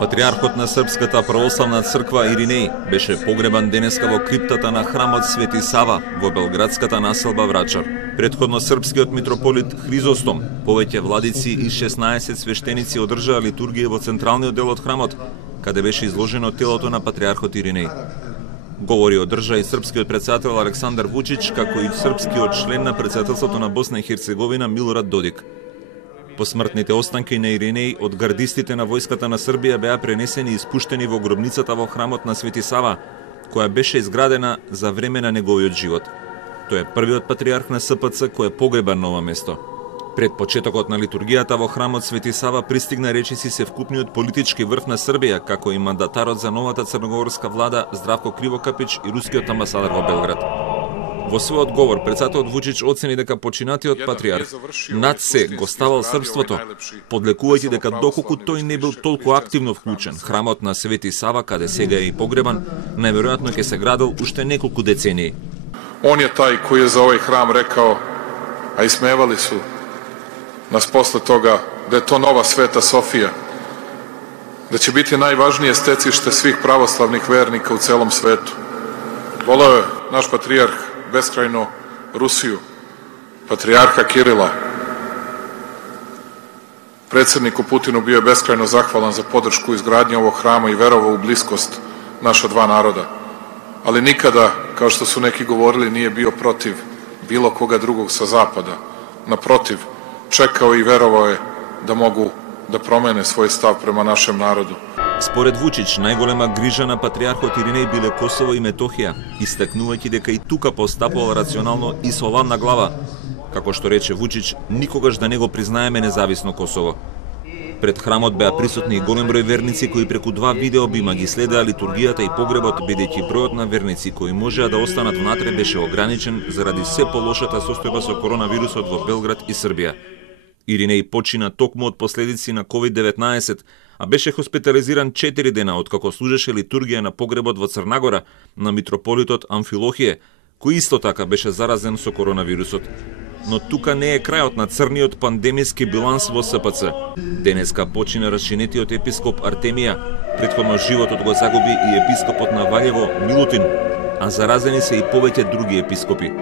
Патриархот на Српската православна црква Иринеј беше погребан денеска во криптата на храмот Свети Сава во белградската населба Врачар. Предходно српскиот митрополит Хризостом, повеќе владици и 16 свештеници одржаа литургија во централниот дел од храмот, каде беше изложено телото на патриархот Иринеј. Говори одржа и српскиот претседател Александар Вучич, како и српскиот член на претседателството на Босна и Херцеговина Милорад Додик. Посмртните останки на Иринеј од гардистите на војската на Србија беа пренесени и испуштени во гробницата во храмот на Свети Сава, која беше изградена за време на неговиот живот. Тој е првиот патриарх на СПЦ кој е погребан на ова место. Пред почетокот на литургијата во храмот Свети Сава пристигна речиси севкупниот политички врв на Србија, како и мандатарот за новата црногорска влада Здравко Кривокапич и рускиот амбасадор во Белград. Во својот говор, претседателот Вучич оцени дека починатиот патриарх над се го ставал српството, подлекувајќи дека доколку тој не бил толку активно вклучен, храмот на Свети Сава, каде сега е и погребан, најверојатно ќе се градил уште неколку децении. Он je taj koji je za ovaj hram rekao, a ismevali su nas posle toga, da je to nova Sveta Sofija, da će biti najvažnije stecište svih pravoslavnih vernika u celom svetu. Voleo je naš patrijarh beskrajno Rusiju, patrijarha Kirila. Predsedniku Putinu bio je beskrajno zahvalan za podršku izgradnje ovog hrama i verovao u bliskost naša dva naroda. Ali nikada, kao što su neki govorili, nije bio protiv bilo koga drugog sa zapada. Naprotiv, čekao i verovao je da mogu da promene svoj stav prema našem narodu. Според Вучич, најголема грижа на патриархот Иринеј биле Косово и Метохија, истакнувајќи дека и тука постапувал рационално и со ладна глава, како што рече Вучич, никогаш да не го признаеме независно Косово. Пред храмот беа присутни и голем број верници кои преку два видеобима ги следеа литургијата и погребот, бидејќи бројот на верници кои можеа да останат внатре беше ограничен заради се полошата состојба со коронавирусот во Белград и Србија. Иринеј почина токму од последици на COVID-19, а беше хоспитализиран 4 дена откако служеше литургија на погребот во Црнагора на митрополитот Амфилохије, кој исто така беше заразен со коронавирусот. Но тука не е крајот на црниот пандемиски биланс во СПЦ. Денеска почина расчинетиот епископ Артемија, претходно животот го загуби и епископот на Валјево Милутин, а заразени се и повеќе други епископи.